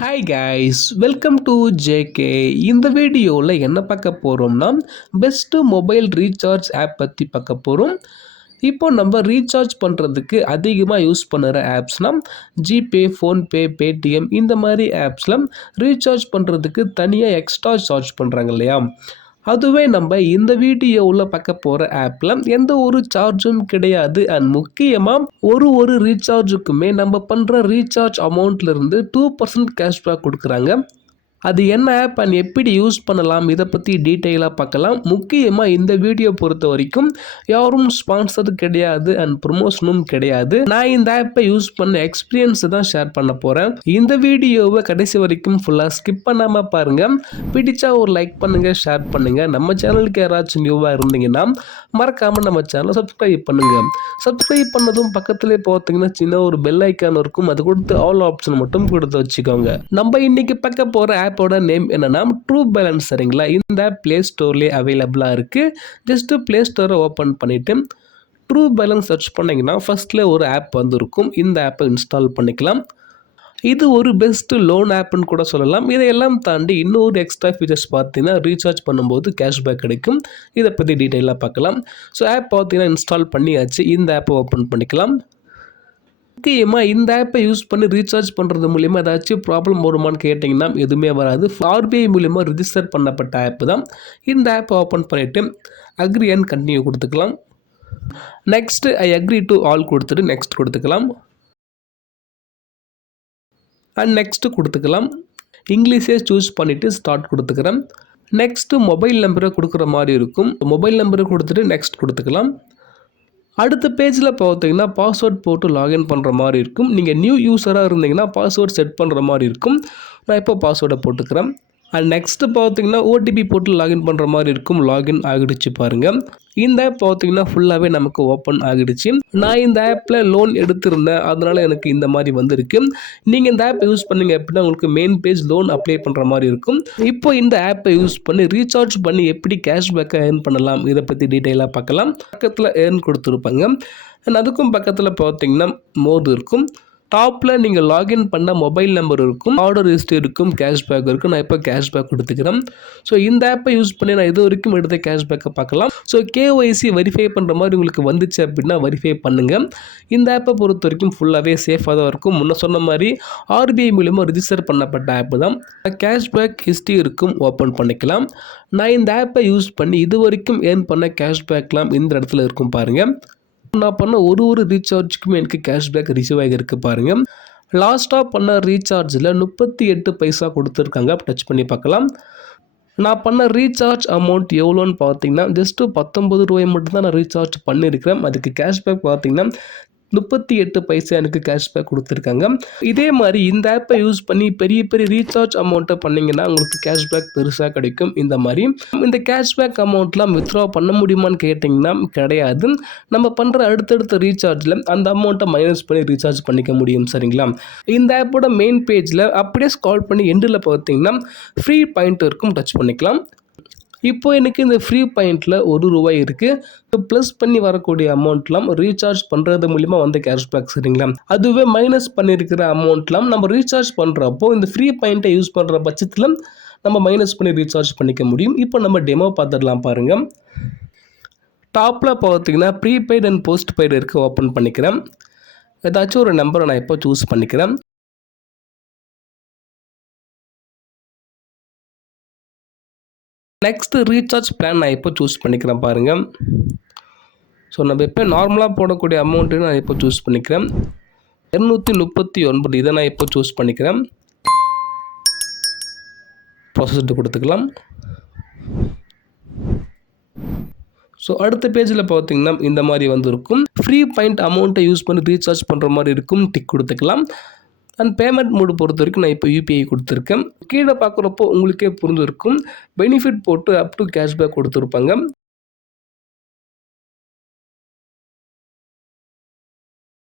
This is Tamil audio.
Hi guys, welcome to JK. இந்த வீடியோவில் என்ன பார்க்க போகிறோம்னா பெஸ்ட்டு மொபைல் ரீசார்ஜ் ஆப் பற்றி பார்க்க போகிறோம். இப்போ நம்ம ரீசார்ஜ் பண்ணுறதுக்கு அதிகமாக யூஸ் பண்ணுற ஆப்ஸ்னால் ஜிபே, ஃபோன்பே, பேடிஎம் இந்த மாதிரி ஆப்ஸில் ரீசார்ஜ் பண்ணுறதுக்கு தனியாக எக்ஸ்ட்ரா சார்ஜ் பண்ணுறாங்க இல்லையா? அதுவே நம்ம இந்த வீடியோவில் பார்க்க போகிற ஆப்பில் எந்த ஒரு சார்ஜும் கிடையாது. அண்ட் முக்கியமாக ஒரு ரீசார்ஜுக்குமே நம்ம பண்ணுற ரீசார்ஜ் அமௌண்ட்லேருந்து 2% கேஷ்பேக் கொடுக்குறாங்க. அது என்ன ஆப் அண்ட் எப்படி யூஸ் பண்ணலாம் இதை பற்றி டீட்டெயிலாக பார்க்கலாம். முக்கியமாக இந்த வீடியோ பொறுத்த வரைக்கும் யாரும் ஸ்பான்சர் கிடையாது அண்ட் ப்ரொமோஷனும் கிடையாது. நான் இந்த ஆப்பை யூஸ் பண்ண எக்ஸ்பீரியன்ஸை தான் ஷேர் பண்ண போகிறேன். இந்த வீடியோவை கடைசி வரைக்கும் ஃபுல்லாக ஸ்கிப் பண்ணாமல் பாருங்கள். பிடிச்சா ஒரு லைக் பண்ணுங்கள், ஷேர் பண்ணுங்கள். நம்ம சேனலுக்கு யாராச்சும் நியூவாக இருந்தீங்கன்னா மறக்காமல் நம்ம சேனலை சப்ஸ்கிரைப் பண்ணுங்கள். சப்ஸ்கிரைப் பண்ணதும் பக்கத்துலேயே பார்த்தீங்கன்னா சின்ன ஒரு பெல் ஐக்கான் இருக்கும், அது கொடுத்து ஆல் ஆப்ஷன் மட்டும் கொடுத்து வச்சுக்கோங்க. நம்ம இன்னைக்கு பார்க்க போகிற ஆப்போட நேம் என்னன்னா ட்ரூ பேலன்ஸ். சரிங்களா? இந்த ஆப் பிளே ஸ்டோர்லேயே அவைலபிளாக இருக்குது. ஜஸ்ட்டு பிளே ஸ்டோரை ஓப்பன் பண்ணிவிட்டு ட்ரூ பேலன்ஸ் சர்ச் பண்ணிங்கன்னா ஃபஸ்ட்டில் ஒரு ஆப் வந்துருக்கும். இந்த ஆப்பை இன்ஸ்டால் பண்ணிக்கலாம். இது ஒரு பெஸ்ட் லோன் ஆப்னு கூட சொல்லலாம். இதையெல்லாம் தாண்டி இன்னொரு எக்ஸ்ட்ரா ஃபீச்சர்ஸ் பார்த்தீங்கன்னா ரீசார்ஜ் பண்ணும்போது கேஷ்பேக் கிடைக்கும். இதை பற்றி டீட்டெயிலாக பார்க்கலாம். ஸோ ஆப் பார்த்தீங்கன்னா இன்ஸ்டால் பண்ணியாச்சு. இந்த ஆப்பை ஓப்பன் பண்ணிக்கலாம். முக்கியமாக இந்த ஆப்பை யூஸ் பண்ணி ரீசார்ஜ் பண்ணுறது மூலிமா ஏதாச்சும் ப்ராப்ளம் வருமானு கேட்டிங்கன்னா எதுவுமே வராது. ஆர்பிஐ மூலிமா ரிஜிஸ்டர் பண்ணப்பட்ட ஆப் தான். இந்த ஆப்பை ஓப்பன் பண்ணிவிட்டு அக்ரி அண்ட் கண்டினியூ கொடுத்துக்கலாம். Next I agree to all கொடுத்துட்டு நெக்ஸ்ட் கொடுத்துக்கலாம். அண்ட் நெக்ஸ்ட்டு கொடுத்துக்கலாம். இங்கிலீஷே சூஸ் பண்ணிவிட்டு ஸ்டார்ட் கொடுத்துக்கிறேன். நெக்ஸ்ட்டு மொபைல் நம்பரை கொடுக்குற மாதிரி இருக்கும். மொபைல் நம்பரை கொடுத்துட்டு நெக்ஸ்ட் கொடுத்துக்கலாம். அடுத்த பேஜில் பார்த்தீங்கன்னா பாஸ்வேர்ட் போட்டு லாகின் பண்ணுற மாதிரி இருக்கும். நீங்கள் நியூ யூஸராக இருந்தீங்கன்னா பாஸ்வேர்ட் செட் பண்ணுற மாதிரி இருக்கும். நான் இப்போ பாஸ்வேர்டை போட்டுக்கிறேன். அண்ட் நெக்ஸ்ட்டு பார்த்தீங்கன்னா ஓடிபி போட்டு லாகின் பண்ணுற மாதிரி இருக்கும். லாகின் ஆகிடுச்சு பாருங்கள். இந்த ஆப் பார்த்தீங்கன்னா ஃபுல்லாகவே நமக்கு ஓப்பன் ஆகிடுச்சு. நான் இந்த ஆப்பில் லோன் எடுத்திருந்தேன், அதனால் எனக்கு இந்த மாதிரி வந்திருக்கு. நீங்கள் இந்த ஆப் யூஸ் பண்ணீங்க அப்படின்னா உங்களுக்கு மெயின் பேஜ் லோன் அப்ளை பண்ணுற மாதிரி இருக்கும். இப்போ இந்த ஆப்பை யூஸ் பண்ணி ரீசார்ஜ் பண்ணி எப்படி கேஷ்பேக்கை ஏர்ன் பண்ணலாம் இதை பற்றி டீட்டெயிலாக பார்க்கலாம். பக்கத்தில் ஏர்ன் கொடுத்துருப்பாங்க. அண்ட் அதுக்கும் பக்கத்தில் பார்த்தீங்கன்னா மோர் இருக்கும். டாப்பில் நீங்கள் லாகின் பண்ண மொபைல் நம்பர் இருக்கும், ஆர்டர் ஹிஸ்ட்ரி இருக்கும், கேஷ்பேக் இருக்கும். நான் இப்போ கேஷ்பேக் கொடுத்துக்கிறேன். ஸோ இந்த ஆப்பை யூஸ் பண்ணி நான் இது வரைக்கும் எடுத்த கேஷ்பேக்கை பார்க்கலாம். ஸோ கேஒய்சி வெரிஃபை பண்ணுற மாதிரி உங்களுக்கு வந்துச்சு அப்படின்னா வெரிஃபை பண்ணுங்கள். இந்த ஆப்பை பொறுத்த வரைக்கும் ஃபுல்லாகவே சேஃபாக தான் இருக்கும். முன்ன சொன்ன மாதிரி ஆர்பிஐ மூலிமா ரிஜிஸ்டர் பண்ணப்பட்ட ஆப் தான். கேஷ்பேக் ஹிஸ்ட்ரி இருக்கும், ஓப்பன் பண்ணிக்கலாம். நான் இந்த ஆப்பை யூஸ் பண்ணி இது வரைக்கும் ஏர்ன் பண்ண கேஷ்பேக்லாம் இந்த இடத்துல இருக்கும் பாருங்கள். நான் பண்ண ஒரு ரீசார்ஜுக்குமே எனக்கு கேஷ்பேக் ரிசீவ் ஆகியிருக்கு பாருங்கள். லாஸ்ட்டாக பண்ண ரீசார்ஜில் 38 பைசா கொடுத்துருக்காங்க. டச் பண்ணி பார்க்கலாம். நான் பண்ண ரீசார்ஜ் அமௌண்ட் எவ்வளோன்னு பார்த்தீங்கன்னா ஜஸ்ட்டு 19 ரூபாய் மட்டும்தான் நான் ரீசார்ஜ் பண்ணியிருக்கிறேன். அதுக்கு கேஷ்பேக் பார்த்தீங்கன்னா 38 பைசா எனக்கு கேஷ்பேக் கொடுத்துருக்காங்க. இதே மாதிரி இந்த ஆப்பை யூஸ் பண்ணி பெரிய ரீசார்ஜ் அமௌண்ட்டை பண்ணிங்கன்னா உங்களுக்கு கேஷ்பேக் பெருசாக கிடைக்கும். இந்த மாதிரி இந்த கேஷ்பேக் அமௌண்ட்லாம் வித்ட்ரா பண்ண முடியுமான்னு கேட்டிங்கன்னா கிடையாது. நம்ம பண்ணுற அடுத்தடுத்த ரீசார்ஜில் அந்த அமௌண்ட்டை மைனஸ் பண்ணி ரீசார்ஜ் பண்ணிக்க முடியும். சரிங்களா? இந்த ஆப்போட மெயின் பேஜில் அப்படியே ஸ்க்ரால் பண்ணி எண்டில் பார்த்தீங்கன்னா ஃப்ரீ பாயிண்ட் இருக்கும், டச் பண்ணிக்கலாம். இப்போ எனக்கு இந்த ஃப்ரீ பாயிண்டில் ₹1 இருக்குது. ப்ளஸ் பண்ணி வரக்கூடிய அமௌண்ட்லாம் ரீசார்ஜ் பண்ணுறது மூலிமா வந்த கேஷ்பேக். சரிங்களா? அதுவே மைனஸ் பண்ணியிருக்கிற அமௌண்ட்லாம் நம்ம ரீசார்ஜ் பண்ணுறப்போ இந்த ஃப்ரீ பாயிண்ட்டை யூஸ் பண்ணுற பட்சத்தில் நம்ம மைனஸ் பண்ணி ரீசார்ஜ் பண்ணிக்க முடியும். இப்போ நம்ம டெமோ பார்த்துடலாம் பாருங்கள். டாப்பில் பார்த்தீங்கன்னா ப்ரீபெய்ட் அண்ட் போஸ்ட் பெய்டு இருக்குது, ஓப்பன் பண்ணிக்கிறேன். ஏதாச்சும் ஒரு நம்பரை நான் இப்போ சூஸ் பண்ணிக்கிறேன். நெக்ஸ்ட்டு ரீசார்ஜ் பிளான் நான் இப்போ சூஸ் பண்ணிக்கிறேன் பாருங்கள். ஸோ நம்ம இப்போ நார்மலாக போடக்கூடிய அமௌண்ட்டு நான் இப்போ சூஸ் பண்ணிக்கிறேன். 239 இதை நான் இப்போ சூஸ் பண்ணிக்கிறேன். ப்ராசஸ்ட்டு கொடுத்துக்கலாம். ஸோ அடுத்த பேஜில் பார்த்தீங்கன்னா இந்த மாதிரி வந்துருக்கும். ஃப்ரீ பாயிண்ட் அமௌண்ட்டை யூஸ் பண்ணி ரீசார்ஜ் பண்ணுற மாதிரி இருக்கும், டிக் கொடுத்துக்கலாம். அண்ட் பேமெண்ட் மோடு பொறுத்த வரைக்கும் நான் இப்போ யூபிஐ கொடுத்துருக்கேன். கீழே பார்க்குறப்போ உங்களுக்கே புரிஞ்சிருக்கும். பெனிஃபிட் போட்டு அப் டு கேஷ்பேக் கொடுத்துருப்பாங்க.